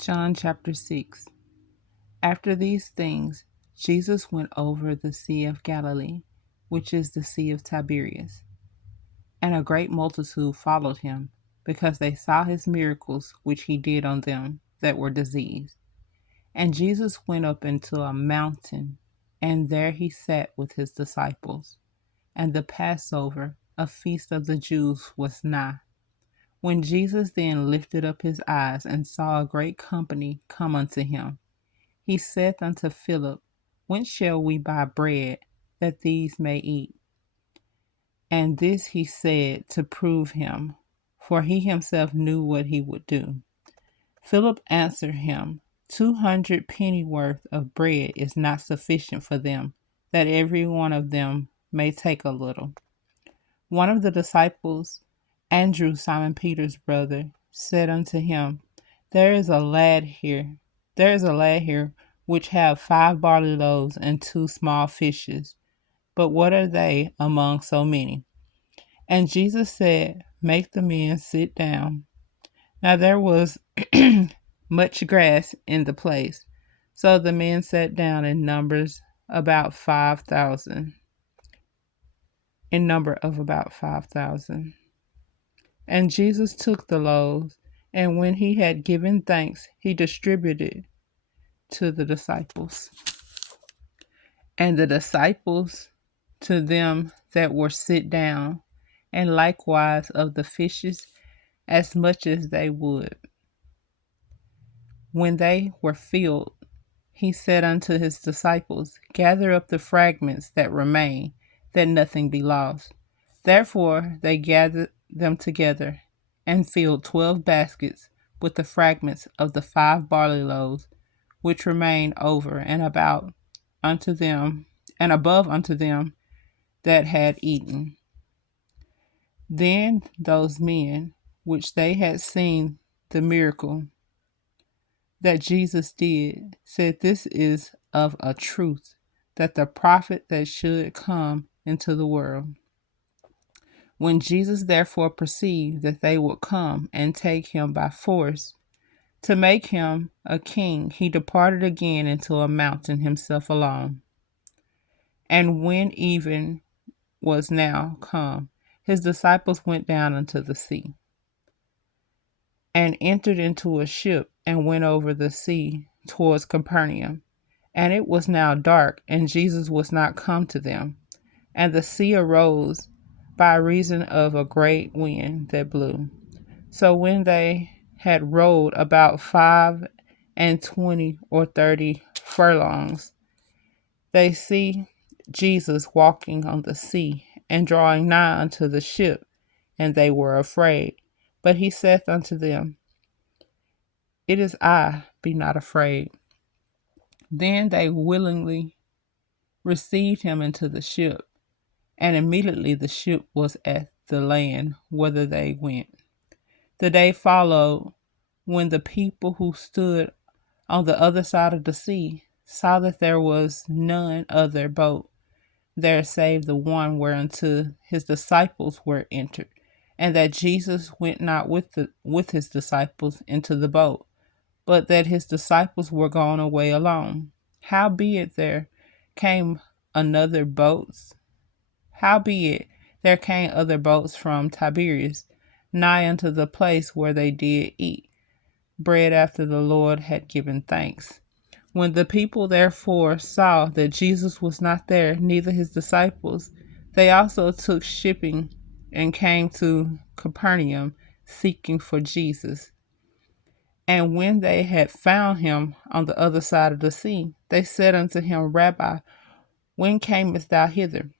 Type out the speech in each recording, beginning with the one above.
John chapter 6. After these things, Jesus went over the Sea of Galilee, which is the Sea of Tiberias, and a great multitude followed him, because they saw his miracles which he did on them that were diseased. And Jesus went up into a mountain, and there he sat with his disciples. And the Passover, a feast of the Jews, was nigh. When Jesus then lifted up his eyes and saw a great company come unto him, he saith unto Philip, Whence shall we buy bread, that these may eat? And this he said to prove him, for he himself knew what he would do. Philip answered him, 200 pennyworth of bread is not sufficient for them, that every one of them may take a little. One of the disciples, Andrew, Simon Peter's brother, said unto him, There is a lad here which have 5 barley loaves and 2 small fishes. But what are they among so many? And Jesus said, Make the men sit down. Now there was much grass in the place, so the men sat down in numbers about 5,000. In number of about 5,000. And Jesus took the loaves, and when he had given thanks, he distributed to the disciples, and the disciples to them that were sit down, and likewise of the fishes as much as they would. When they were filled, he said unto his disciples, Gather up the fragments that remain, that nothing be lost. Therefore they gathered them together, and filled 12 baskets with the fragments of the 5 barley loaves, which remained over and about unto them, and above unto them that had eaten. Then those men which they had seen the miracle that Jesus did said, This is of a truth that the prophet that should come into the world. When Jesus therefore perceived that they would come and take him by force to make him a king, he departed again into a mountain himself alone. And when even was now come, his disciples went down unto the sea, and entered into a ship, and went over the sea towards Capernaum. And it was now dark, and Jesus was not come to them. And the sea arose by reason of a great wind that blew. So when they had rowed about 25 or 30 furlongs, they see Jesus walking on the sea, and drawing nigh unto the ship, and they were afraid. But he saith unto them, It is I, be not afraid. Then they willingly received him into the ship, and immediately the ship was at the land whither they went. The day followed, when the people who stood on the other side of the sea saw that there was none other boat there save the one whereunto his disciples were entered, and that Jesus went not with his disciples into the boat, but that his disciples were gone away alone. Howbeit there came other boats from Tiberias, nigh unto the place where they did eat bread after the Lord had given thanks. When the people therefore saw that Jesus was not there, neither his disciples, they also took shipping and came to Capernaum, seeking for Jesus. And when they had found him on the other side of the sea, they said unto him, Rabbi, when camest thou hither?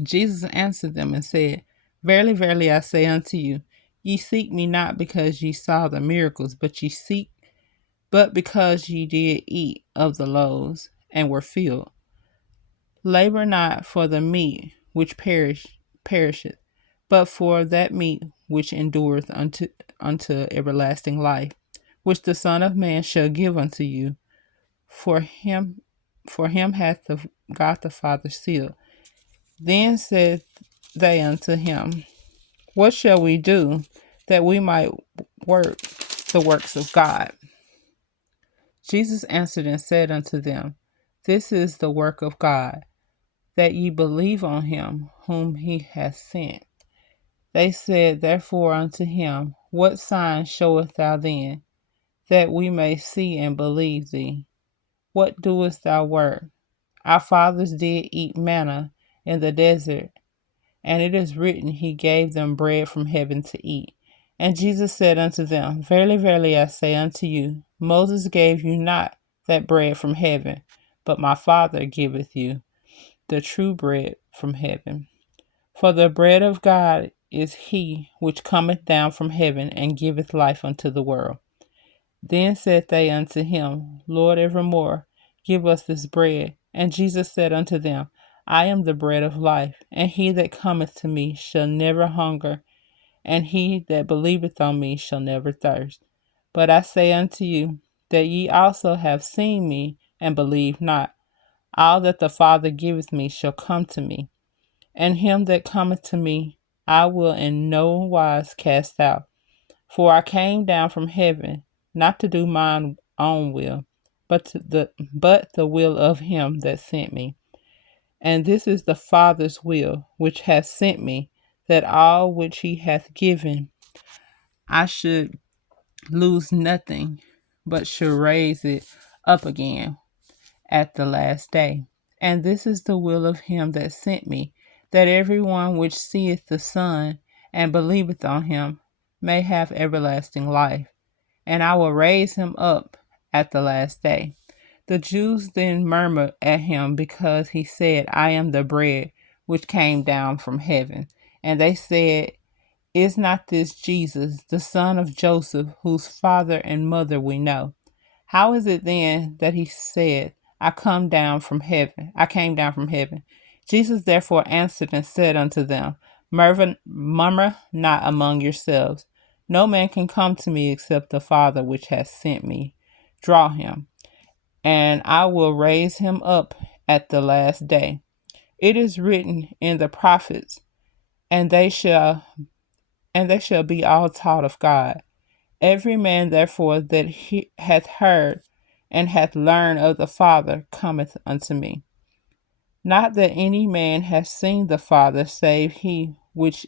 Jesus answered them and said, Verily, verily, I say unto you, ye seek me not because ye saw the miracles, but because ye did eat of the loaves, and were filled. Labor not for the meat which perisheth, but for that meat which endureth unto everlasting life, which the Son of Man shall give unto you. For him hath God the Father sealed. Then said they unto him, What shall we do that we might work the works of God? Jesus answered and said unto them, This is the work of God, that ye believe on him whom he hath sent. They said therefore unto him, What sign showeth thou then, that we may see and believe thee? What doest thou work? Our fathers did eat manna in the desert, and it is written, He gave them bread from heaven to eat. And Jesus said unto them, Verily, verily, I say unto you, Moses gave you not that bread from heaven, but my Father giveth you the true bread from heaven. For the bread of God is he which cometh down from heaven and giveth life unto the world. Then said they unto him, Lord, evermore give us this bread. And Jesus said unto them, I am the bread of life, and he that cometh to me shall never hunger, and he that believeth on me shall never thirst. But I say unto you, that ye also have seen me, and believe not. All that the Father giveth me shall come to me, and him that cometh to me I will in no wise cast out. For I came down from heaven, not to do mine own will, but the will of him that sent me. And this is the Father's will, which hath sent me, that all which he hath given I should lose nothing, but should raise it up again at the last day. And this is the will of him that sent me, that every one which seeth the Son and believeth on him may have everlasting life, and I will raise him up at the last day. The Jews then murmured at him because he said, I am the bread which came down from heaven. And they said, Is not this Jesus, the son of Joseph, whose father and mother we know? How is it then that he said, I came down from heaven? Jesus therefore answered and said unto them, Murmur not among yourselves. No man can come to me except the Father which hath sent me draw him, and I will raise him up at the last day. It is written in the prophets, and they shall be all taught of God. Every man therefore that he hath heard and hath learned of the Father cometh unto me. Not that any man hath seen the Father, save he which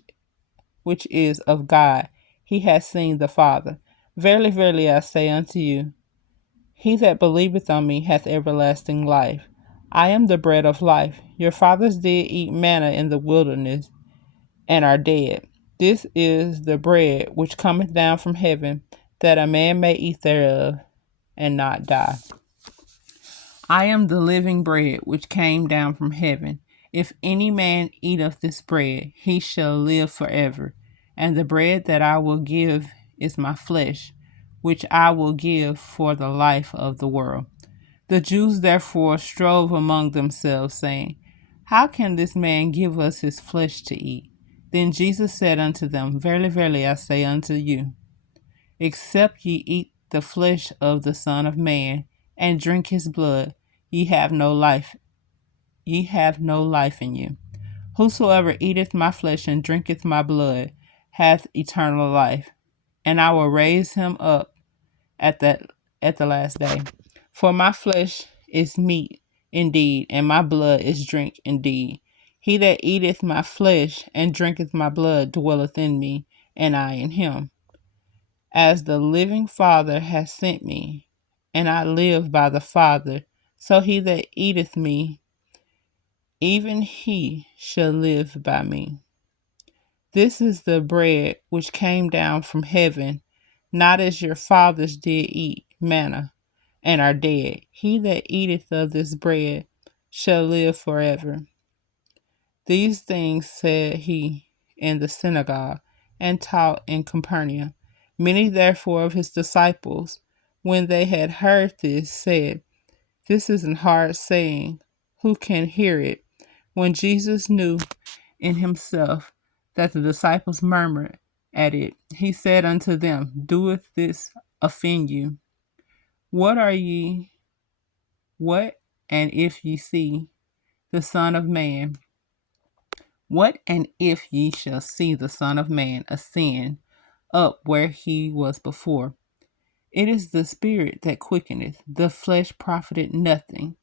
is of God. He hath seen the Father. Verily, verily, I say unto you, he that believeth on me hath everlasting life. I am the bread of life. Your fathers did eat manna in the wilderness, and are dead. This is the bread which cometh down from heaven, that a man may eat thereof, and not die. I am the living bread which came down from heaven. If any man eat of this bread, he shall live forever. And the bread that I will give is my flesh, which I will give for the life of the world. The Jews therefore strove among themselves, saying, How can this man give us his flesh to eat? Then Jesus said unto them, Verily, verily, I say unto you, except ye eat the flesh of the Son of Man, and drink his blood, ye have no life in you. Whosoever eateth my flesh and drinketh my blood hath eternal life, and I will raise him up at the last day. For my flesh is meat indeed, and my blood is drink indeed. He that eateth my flesh and drinketh my blood dwelleth in me, and I in him. As the living Father hath sent me, and I live by the Father, so he that eateth me, even he shall live by me. This is the bread which came down from heaven, not as your fathers did eat manna, and are dead. He that eateth of this bread shall live forever. These things said he in the synagogue, and taught in Capernaum. Many therefore of his disciples, when they had heard this, said, This is an hard saying. Who can hear it? When Jesus knew in himself that the disciples murmured at it, he said unto them, Doeth this offend you? What are ye? What and if ye see the Son of Man? What and if ye shall see the Son of Man ascend up where he was before? It is the Spirit that quickeneth, the flesh profited nothing.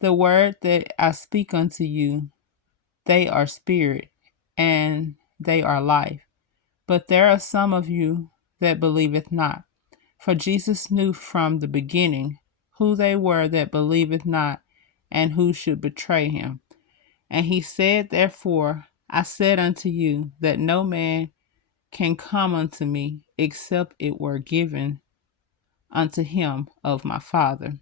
The word that I speak unto you, they are spirit, and they are life. But there are some of you that believeth not. For Jesus knew from the beginning who they were that believeth not, and who should betray him. And he said, therefore, I said unto you that no man can come unto me except it were given unto him of my Father.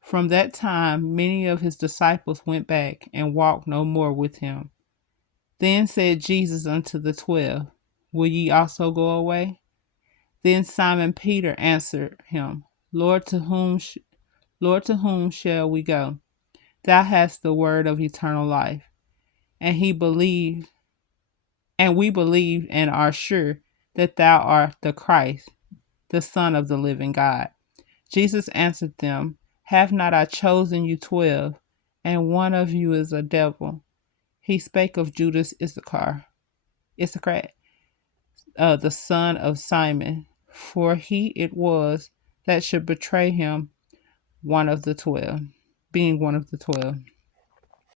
From that time, many of his disciples went back and walked no more with him. Then said Jesus unto the 12, will ye also go away? Then Simon Peter answered him, Lord, to whom shall we go? Thou hast the word of eternal life. And we believe and are sure that thou art the Christ, the Son of the living God. Jesus answered them, have not I chosen you 12, and one of you is a devil? He spake of Judas Iscariot, the son of Simon, for he it was that should betray him, one of the 12, being one of the 12.